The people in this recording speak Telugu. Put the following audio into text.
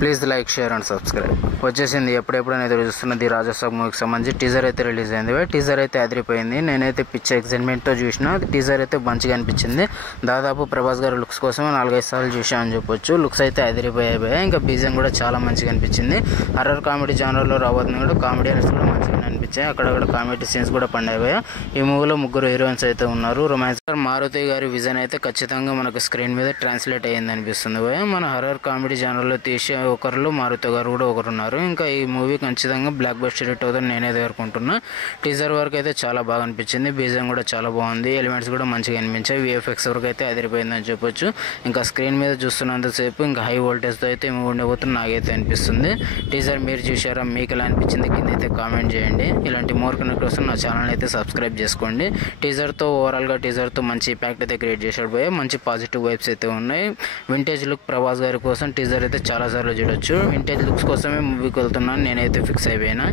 Please like, share and subscribe. వచ్చేసింది ఎప్పుడెప్పుడైనా ఎదురు చూస్తున్నది రాజసాబ్ మూవీకి సంబంధించి టీజర్ అయితే రిలీజ్ అయింది. టీజర్ అయితే అదిరిపోయింది. నేనైతే పిచ్చి ఎక్సైట్మెంట్తో చూసిన. టీజర్ అయితే మంచిగా అనిపించింది. దాదాపు ప్రభాస్ గారి లుక్స్ కోసం 4-5 సార్లు చూసా అని చెప్పొచ్చు. లుక్స్ అయితే అదిరిపోయాయి. ఇంకా బీజం కూడా చాలా మంచిగా అనిపించింది. హర్రర్ కామెడీ జానర్లో రాబోతుంది కూడా కామెడియన్స్ కూడా మంచిగా అనిపించాయి. అక్కడక్కడ కామెడీ సీన్స్ కూడా పండాయి. ఈ మూవీలో 3 హీరోయిన్స్ అయితే ఉన్నారు. రొమాన్స్ మారుతి గారి విజన్ అయితే ఖచ్చితంగా మనకు స్క్రీన్ మీద ట్రాన్స్లేట్ అయ్యింది అనిపిస్తుంది. మన హర్రర్ కామెడీ జానర్లో తీసే ఒకరిలో మారుతి గారు కూడా ఒకరు ఉన్నారు. ఇంకా ఈ మూవీ ఖచ్చితంగా బ్లాక్ బస్టర్ హిట్ అవుతుంది నేనైతే కోరుకుంటున్నా. టీజర్ వరకు అయితే చాలా బాగా అనిపించింది. బీజం కూడా చాలా బాగుంది. ఎలిమెంట్స్ కూడా మంచిగా అనిపించాయి. విఎఫ్ఎక్స్ వరకు అయితే అదిరిపోయిందని చెప్పొచ్చు. ఇంకా స్క్రీన్ మీద చూస్తున్నంతసేపు ఇంకా హై వోల్టేజ్తో అయితే ఉండబోతుంది నాకైతే అనిపిస్తుంది. టీజర్ మీరు చూసారా? మీకు ఎలా అనిపించింది కింద అయితే కామెంట్ చేయండి. ఇలాంటి మోర్ కనెక్ట్ కోసం నా ఛానల్ అయితే సబ్స్క్రైబ్ చేసుకోండి. ఓవరాల్గా టీజర్తో మంచి ఇంపాక్ట్ అయితే క్రియేట్ చేశాడు. మంచి పాజిటివ్ వైబ్స్ అయితే ఉన్నాయి. వింటేజ్ లుక్ ప్రభాస్ గారి కోసం టీజర్ అయితే చాలాసార్లు చూడొచ్చు. వింటేజ్ లుక్స్ కోసమే మూవీకి వెళ్తున్నాను నేనైతే ఫిక్స్ అయిపోయినా.